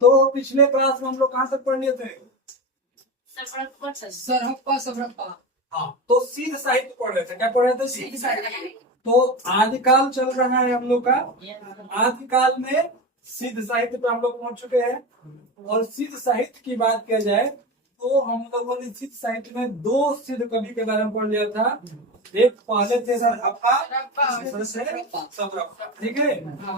तो पिछले क्लास में हम लोग कहाँ तक पढ़ लिए थे? सरहप्पा सरहप्पा। हाँ, तो सिद्ध साहित्य पढ़ रहे थे। क्या पढ़ रहे थे? सिद्ध साहित्य। तो आदिकाल चल रहा है हम लोग का। आदिकाल में सिद्ध साहित्य पे हम लोग पहुंच चुके हैं। और सिद्ध साहित्य की बात किया जाए तो हम लोगों ने सिद्ध साहित्य में दो सिद्ध कवि के बारे में पढ़ लिया था। एक पहले थे सरहप्पा, दूसरे से सरहप्पा। ठीक है,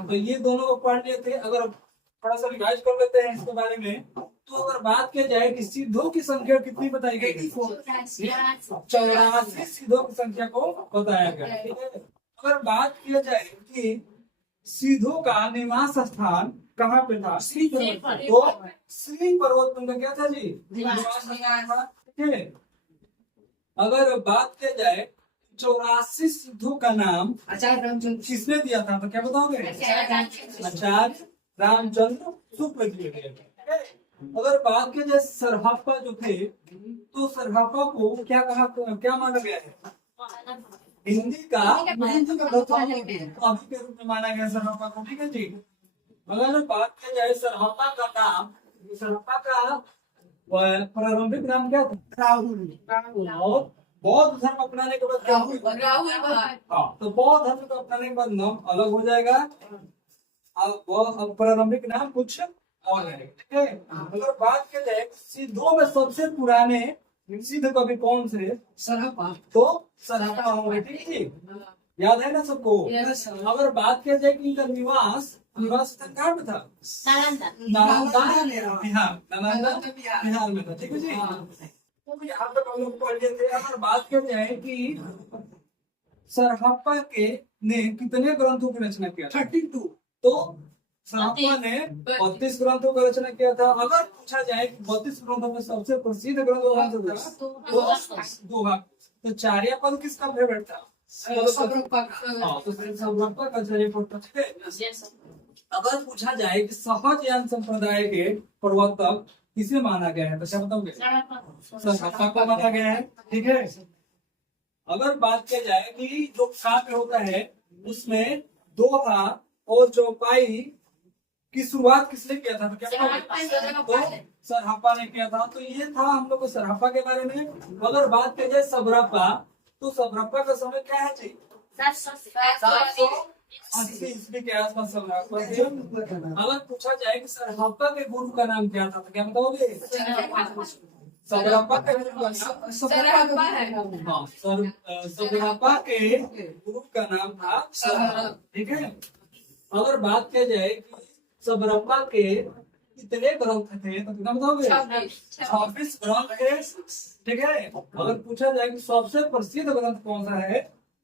तो ये दोनों को पढ़ लिए थे। अगर थोड़ा सा रिवाइज कर लेते हैं इसके बारे में, तो अगर बात किया जाए कि सिद्धों की संख्या कितनी बताई गई? 84 सिद्धों की संख्या को बताया गया। ठीक है, अगर बात किया जाए कि सिद्धों का निवास स्थान कहाँ पे था? श्री पर्वत। तो श्री पर्वत उनका क्या था जी? निवास स्थान था। ठीक है, अगर बात किया जाए 84 सिद्धों का नाम आचार्य रामचंद्र किसने दिया था? तो क्या बताओगे? आचार्य रामचंद्र शुक्ल जी ने। अगर बात की जाए सरहप्पा जो थे, तो सरहप्पा को क्या माना गया है? हिंदी का प्रथम कवि के रूप में माना गया सरहप्पा को। ठीक है जी। अगर बात की जाए सरहप्पा का नाम, सरहप्पा का प्रारंभिक नाम क्या था? राहुल। और बौद्ध धर्म अपनाने के बाद हाँ, तो बौद्ध धर्म को अपनाने के बाद नाम अलग हो जाएगा। अब प्रारंभिक नाम कुछ और है। ठीक है, अगर बात की जाए सिद्धों में सबसे पुराने सिद्ध कवि कौन से? सरहप्पा। तो सरहप्पा होंगे। ठीक है, याद है ना सबको? अगर बात किया जाए कि इनका निवास स्थान कहाँ पे था? नालंदा बिहार में था। ठीक है जी। तो यहाँ तक हम लोग पढ़ लिए थे। अगर बात किया जाए कि सरहप्पा के ने कितने ग्रंथों की रचना किया? 32। तो सरहप्पा ने 32 ग्रंथों का रचना किया था। अगर पूछा जाए कि 32 ग्रंथों में सबसे प्रसिद्ध ग्रंथ कौन सा था? दोहा। तो चार्यापद किसका फेवरेट था? सरहप्पा का। हाँ, तो सरहप्पा का चार्यापद था। ठीक है, अगर पूछा जाए कि सहज ज्ञान संप्रदाय के प्रवर्तक किसे माना गया है, तो क्या बताओगे? सरहप्पा को माना गया है। ठीक है, अगर बात किया जाए कि जो काव्य होता है उसमें दोहा और चौपाई की शुरुआत किसने किया था? तो क्या तो सरहप्पा ने किया था। तो ये था हम लोग को सरहप्पा के बारे में। अगर बात की जाए सबरप्पा, तो सबरप्पा का समय क्या है जी? 780 ईस्वी के आसपास सबरप्पा थे। अगर पूछा जाए कि सरहप्पा के गुरु का नाम क्या था, तो क्या बताओगे? सबरप्पा के गुरु का नाम सरहप्पा है। हाँ, सबरप्पा के गुरु का नाम था सरहप्पा। ठीक है, अगर बात किया जाए कि सबरप्पा के कितने ग्रंथ थे, तो कितना बताओगे? 26 ग्रंथ थे। ठीक है, अगर पूछा जाए कि सबसे प्रसिद्ध ग्रंथ कौन सा है,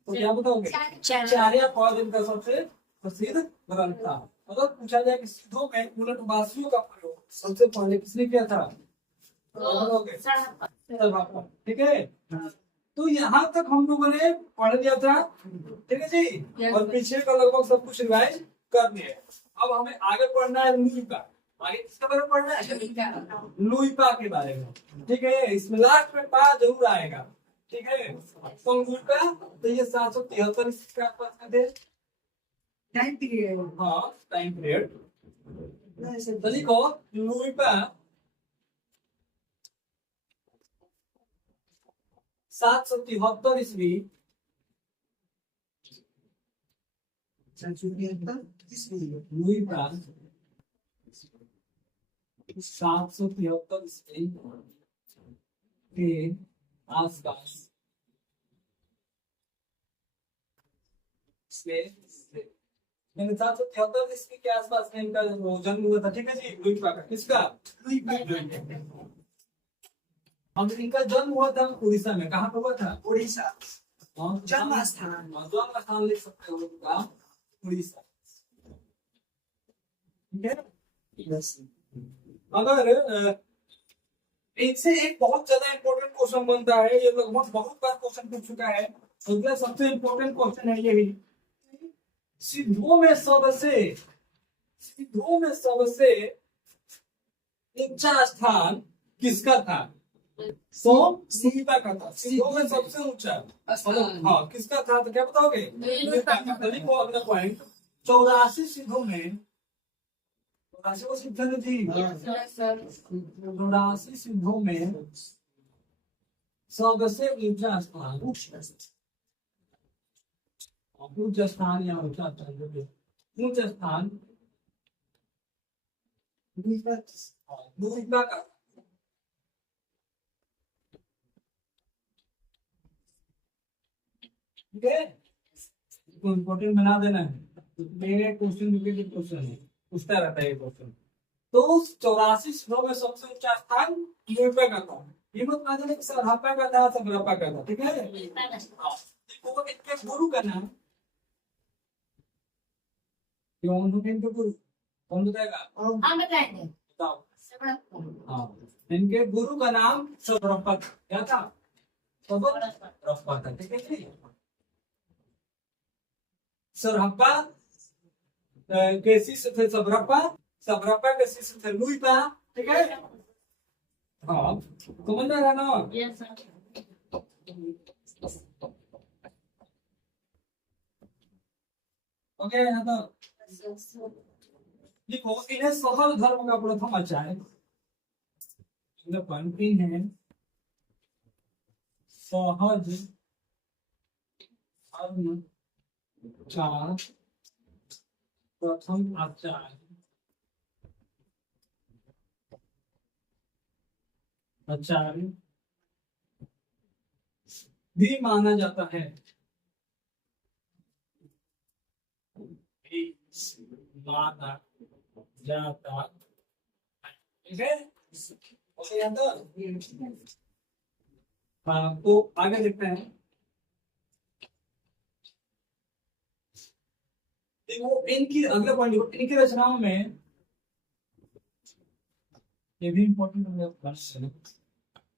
तो क्या बताओगे? चार्यापद इनका सबसे प्रसिद्ध ग्रंथ था। अगर पूछा जाए कि सिद्धों में उलटवासियों का प्रयोग सबसे पहले किसने किया था? सरहप्पा। ठीक है, तो यहाँ तक हम लोगों ने पढ़ लिया था। ठीक है जी, और पीछे का लगभग सब कुछ रिवाइज कर दिए। अब हमें आगे पढ़ना है लुइपा। आगे किसके बारे में पढ़ना है? लुइपा के बारे में। ठीक है, इसमें लास्ट में पा जरूर आएगा। ठीक है, तो लुइपा, तो ये 773 के आसपास का थे। Time period. हाँ, टाइम पीरियड। तो लिखो लुइपा 773 ईस्वी लुइपा 773 ईस्वी के आसपास मैंने 773 ईस्वी के आसपास में इनका जन्म हुआ था। ठीक है जी, लुइपा का। किसका? हम इनका जन्म हुआ था उड़ीसा में। कहाँ पे हुआ था? उड़ीसा। जन्म स्थान लिख सकते हो उनका, उड़ीसा। ठीक है, अगर इनसे एक बहुत ज्यादा इंपॉर्टेंट क्वेश्चन बनता है, ये लगभग बहुत बार क्वेश्चन पूछ चुका है। उनका सबसे इंपॉर्टेंट क्वेश्चन है यही, सिद्धों में सबसे ऊंचा स्थान किसका था? तो लुइपा का था। सिद्धों में सबसे ऊंचा हाँ किसका था? तो क्या बताओगे? लुइपा का। अगला पॉइंट, 84 सिद्धों में चौरासी को सिद्ध है जी। सर 84 सिद्धों में सबसे ऊंचा स्थान, ऊंचा स्थान या ऊंचा स्थान, ऊंचा स्थान द्वीपा का। ठीक है, इसको इम्पोर्टेंट बना देना है। मेरे क्वेश्चन रिपीटेड क्वेश्चन है, पूछता रहता है ये क्वेश्चन। तो 84 सिद्धों में सबसे ऊंचा स्थान द्वीपा का था। ये मत मान लेना कि सरहपा का था, सबरपा का था। ठीक है, हाँ। देखो इनके गुरु का नाम कौन थे? इनके गुरु कौन बताएगा? हम बताएंगे। बताओ। सबरप्पा। हाँ, इनके गुरु का नाम सबरप्पा था। क्या था? सबरप्पा था। ठीक है जी। सरहप्पा के शिष्य थे सबरप्पा, सबरप्पा के शिष्य थे लुइपा। ठीक है, हाँ समझ में आ रहा ना? Yes sir. ओके, यहाँ तो देखो, इन्हें सहज धर्म का प्रथम आचार्य है। सहज धर्म का प्रथम आचार्य भी माना जाता है। माना जाता है। ठीक है, ओके यहाँ तो। हाँ, तो आगे देखते हैं। देखो इनकी अगला पॉइंट, इनकी रचनाओं में ये भी इम्पोर्टेंट है।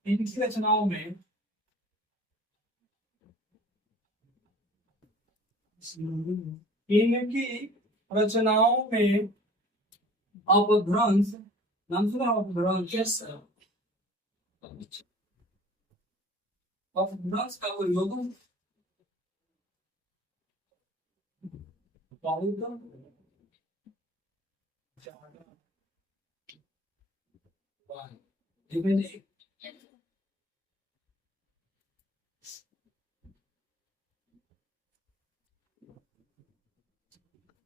इनकी रचनाओं में अपभ्रंश, नाम सुना? अपभ्रंश, अपभ्रंश का प्रयोग बहुत ज्यादा हुआ है। ठीक है जी।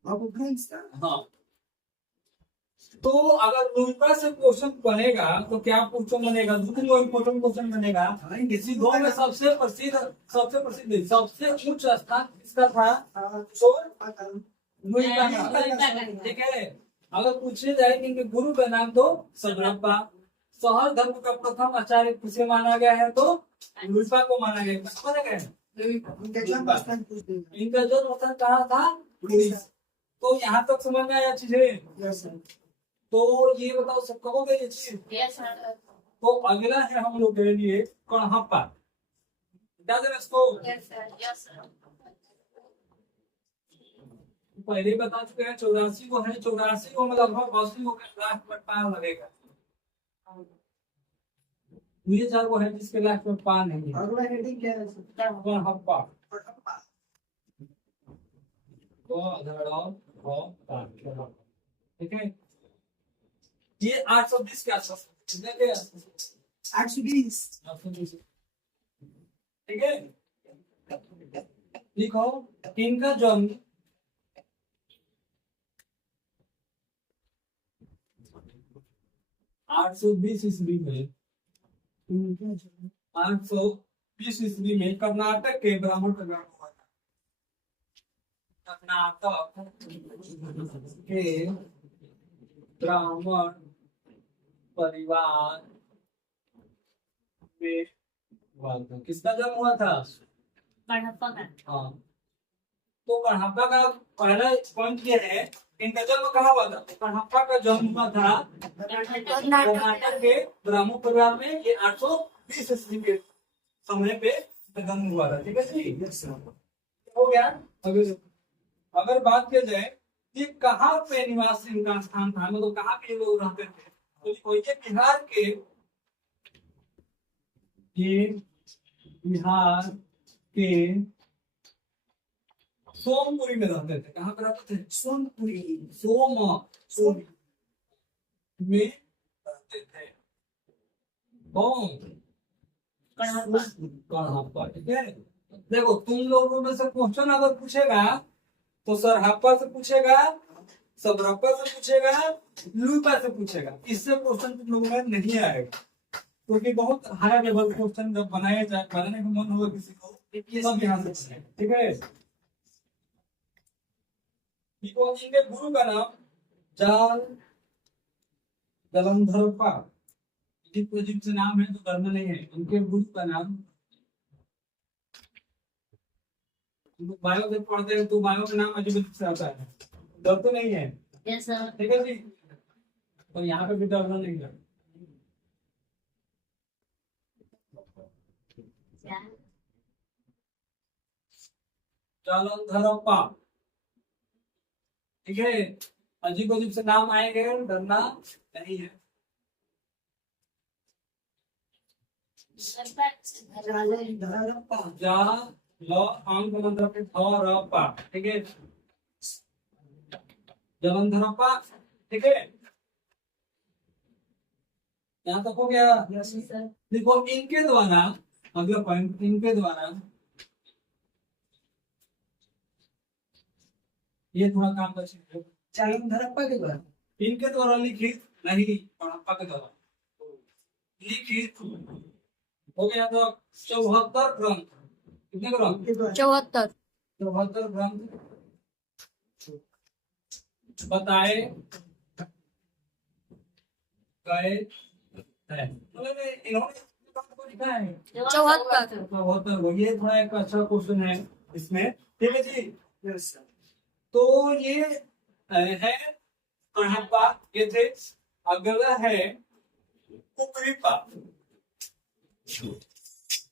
हाँ, तो अगर लुइपा से क्वेश्चन बनेगा तो क्या क्वेश्चन बनेगा? दूसरा इम्पोर्टेंट क्वेश्चन बनेगा। इसी दो में सबसे प्रसिद्ध सबसे उच्च स्थान किसका था? तो लुइपा का। ठीक है, अगर पूछे जाए कि इनके गुरु का नाम तो सबरप्पा। सहज धर्म का प्रथम आचार्य किसे माना गया है? तो लुइपा को माना गया। किसको माना गया? इनका जन्म स्थान कहाँ था? उड़ीसा। तो यहाँ तक समझ में आया चीजें? तो ये बताओ, सब कहोगे ये चीज? Yes sir. तो अगला है हम लोग के लिए कणहप्पा। इसको यस सर। Yes sir. पहले ही बता चुके हैं 84 को है। 84 को में लगभग 80 को लास्ट में पार लगेगा। ये चार को है जिसके लास्ट में पार नहीं है। अगला हेडिंग क्या है? कणहप्पा। ठीक है, ये 820 के आसपास। 820। ठीक है, लिखो इनका जन्म 820 ईस्वी में, 820 ईस्वी में कर्नाटक के ब्राह्मण परिवार में हुआ था। कर्नाटक के ब्राह्मण परिवार में हुआ था। किसका जन्म हुआ था? कणहप्पा का। हाँ, तो कणहप्पा का पहला पॉइंट ये है, इनका जन्म कहाँ हुआ था? कणहप्पा का जन्म हुआ था कर्नाटक के ब्राह्मण परिवार में। ये 820 ईस्वी के समय पे जन्म हुआ था। ठीक है जी, हो गया। अगर बात की जाए ये कहाँ पे निवासी इनका स्थान था, मतलब कहाँ पे लोग रहते थे, तो ये बिहार के सोमपुरी में रहते थे। कहाँ पे रहते थे? सोमपुरी। सोम में रहते थे। कौन? गणहप्पा। गणहप्पा। ठीक है, देखो तुम लोगों में से क्वेश्चन अगर पूछेगा तो सरहप्पा से पूछेगा, सबरप्पा से पूछेगा, लुइपा से पूछेगा। इससे क्वेश्चन तुम लोगों में नहीं आएगा, क्योंकि बहुत हाई लेवल क्वेश्चन जब बनाए जाए, बनाने का मन होगा किसी को, सब यहाँ से पूछे। ठीक है, इनके गुरु का नाम जालंधरप्पा। अजीब से नाम है तो डरना नहीं है। उनके गुरु का नाम, बायो जब पढ़ते हैं तो बायो का नाम अजीब से आता है, डर तो नहीं है। Yes sir. ठीक है जी, तो यहाँ पे भी डरना नहीं है। जालंधरप्पा। ठीक है, अजीब से नाम आएंगे, डरना नहीं है। जा ल आंग बलंदर पे धरप्पा। ठीक है, जालंधरप्पा। ठीक है, यहाँ तक हो गया। Yes sir. देखो इनके द्वारा, अगला पॉइंट, इनके द्वारा, ये थोड़ा काम कर सकते हो। जालंधरप्पा के द्वारा इनके द्वारा लिखित, नहीं हड़प्पा के द्वारा लिखित हो गया तो 74 ग्रंथ। कितने ग्रंथ? 74। 74 ग्रंथ बताए गए हैं। मतलब इन्होंने को लिखा है 74। 74। वो ये थोड़ा एक अच्छा क्वेश्चन है इसमें। ठीक है जी, यस सर। तो ये है हड़प्पा, ये थे। अगला है कुकरीपा।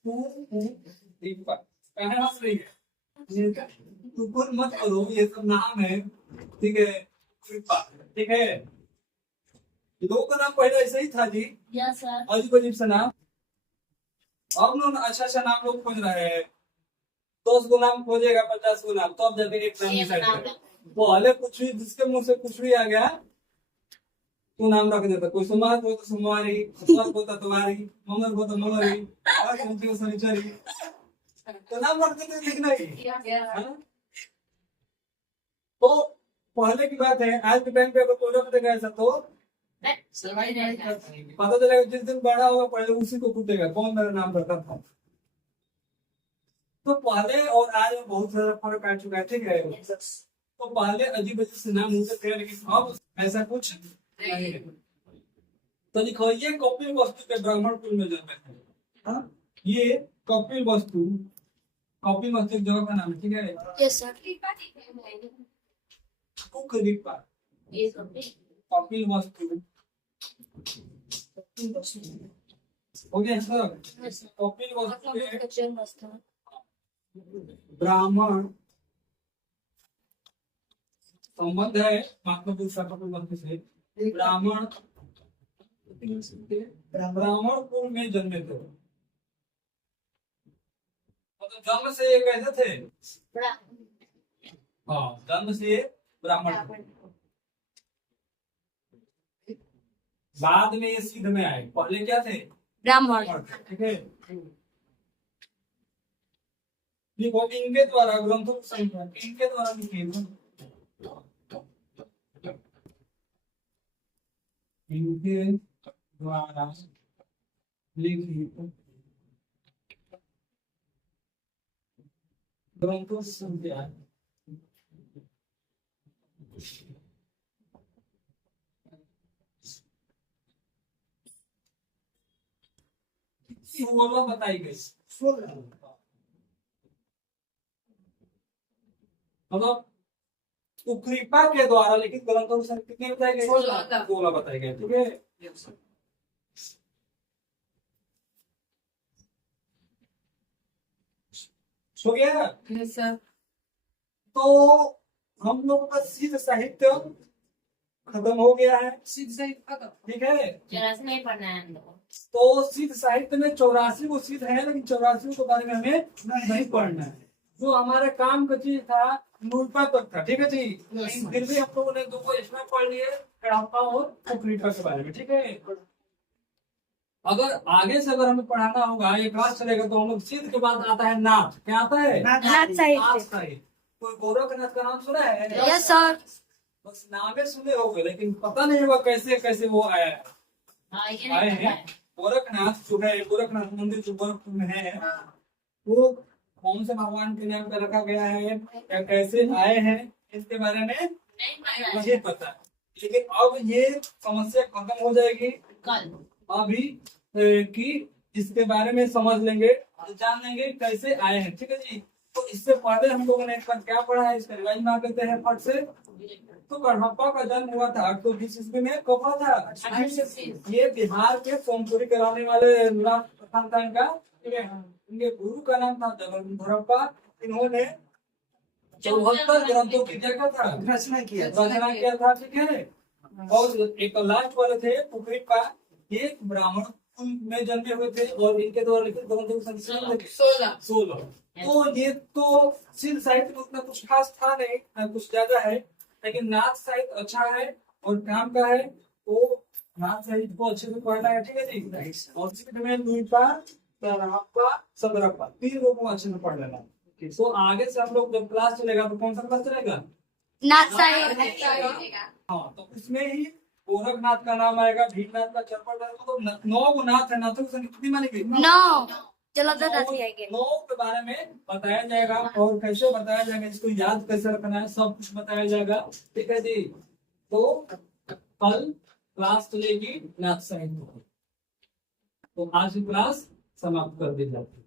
कुकरीपा कहना हम नहीं है, कुकुर मत करो, ये सब नाम है। ठीक है, कुकरीपा। ठीक है, लोगों का नाम पहले ऐसा ही था जी, यस सर। अजीब अजीब सा नाम। अब लोग अच्छा अच्छा नाम लोग खोज रहे हैं। 10 गो नाम खोजेगा, 50 गो नाम, तो अब जाके एक नाम डिसाइड करेगा। पहले कुछ भी, जिसके मुंह से कुछ भी आ गया तो नाम रख देता। कोई सोमवार को तो सोमवारी, सोमवार को तो तुम्हारी, मंगल को तो मंगलवारी, और शनिचर को शनिचरी, तो नाम रख देते। लिखना ही हाँ? तो पहले की बात है, आज के टाइम पे अगर कोई रख देगा ऐसा तो पता चलेगा जिस दिन बड़ा होगा पहले उसी को पूछेगा कौन मेरा नाम रखा था। तो पहले और आज में बहुत ज्यादा फर्क आ चुका है। ठीक है, तो पहले अजीब अजीब से नाम होते थे, लेकिन अब ऐसा कुछ नहीं है। तो लिखो, ये कपिल वस्तु के ब्राह्मण कुल में जन्मे थे। हाँ? ये कपिल वस्तु, कपिल वस्तु एक जगह का नाम है। ठीक है, यस सर। कुकरीपा, कपिल वस्तु हो गया सर। कपिल वस्तु के ब्राह्मण संबंध है महात्मा दूसरा कपिल वस्तु से। ब्राह्मण कुल में जन्मे थे, मतलब जन्म से ये कैसे थे? हाँ, जन्म से ये ब्राह्मण थे। बाद में ये सिद्ध में आए, पहले क्या थे? ब्राह्मण। ठीक है, देखो इनके द्वारा ग्रंथों की संख्या, इनके द्वारा लिखित, इनके द्वारा लिखित ग्रंथों की संख्या 16 बताई गई। 16 मतलब कुकरीपा के द्वारा लिखित ग्रंथों की संख्या कितनी बताई गई? 16 बताई गई। ठीक है, हो गया। Yes sir. तो हम लोग का सिद्ध साहित्य खत्म हो गया है। सिद्ध साहित्य खत्म। ठीक है, चौरासी नहीं पढ़ना है हम लोग। तो सिद्ध साहित्य में 84 को सिद्ध है, लेकिन 84 के बारे में हमें नहीं पढ़ना है। जो हमारे काम का चीज था लुइपा तक था। ठीक है जी, फिर भी हम लोगों ने 2 को एक्स्ट्रा पढ़ लिए, हड़प्पा और कुकरीटा के बारे में, ठीक है। अगर आगे से अगर हमें पढ़ाना होगा, ये क्लास चलेगा, तो हम लोग सिद्ध के बाद आता है नाथ। क्या आता है? नाथ नाथ साहित्य। साहित्य। कोई गोरखनाथ का नाम सुना है? Yes sir. बस नामे सुने होंगे, लेकिन पता नहीं होगा कैसे कैसे वो आया है। हाँ, ये आए नहीं पता हैं है। गोरखनाथ जो है, गोरखनाथ मंदिर जो गोरखपुर में है, वो कौन से भगवान के नाम पे रखा गया है या कैसे आए हैं, इसके बारे में नहीं पता है। मुझे पता है। लेकिन अब ये समस्या खत्म हो जाएगी कल। अभी कि इसके बारे में समझ लेंगे, जान लेंगे कैसे आए हैं, ठीक है जी। तो इससे पहले हम लोगों ने क्या पढ़ा है, इसका रिवाइज मार लेते हैं फट से। तो हड़प्पा का जन्म हुआ था 820 ईस्वी में। कब हुआ था? 820। ये बिहार के सोनपुरी कराने वाले खानदान का, ठीक है। इनके गुरु का नाम था जगन्नाथ हड़प्पा। इन्होंने 74 ग्रंथों की क्या था? रचना किया रचना किया था, ठीक है। और एक लास्ट वाले थे कुकरीपा, ये ब्राह्मण कुल में जन्मे हुए थे और इनके द्वारा लिखित ग्रंथों की संख्या 16। तो ये तो सिद्ध साहित्य में उतना कुछ खास था नहीं, ना कुछ ज्यादा है, लेकिन नाथ साहित्य अच्छा है और काम का है, तो नाथ साहित्य को अच्छे से पढ़ना है, ठीक है जी। और सिद्ध में लुइपा, सरहप्पा, सदरप्पा, 3 लोगों को अच्छे से पढ़ लेना। तो आगे से हम लोग जब क्लास चलेगा तो कौन सा क्लास चलेगा? नाथ साहित्य। हाँ, तो उसमें ही गोरखनाथ का नाम आएगा, भीमनाथ का, चरपट का, तो 9 नाथ है। नाथों की संख्या कितनी मानेगी? 9। चलो तो 10 आएंगे। 9 के बारे में बताया जाएगा और कैसे बताया जाएगा, इसको याद कैसे रखना है, सब कुछ बताया जाएगा, ठीक है जी। तो कल क्लास चलेगी नाथ साहित्य। तो आज की क्लास समाप्त कर दी जाती है।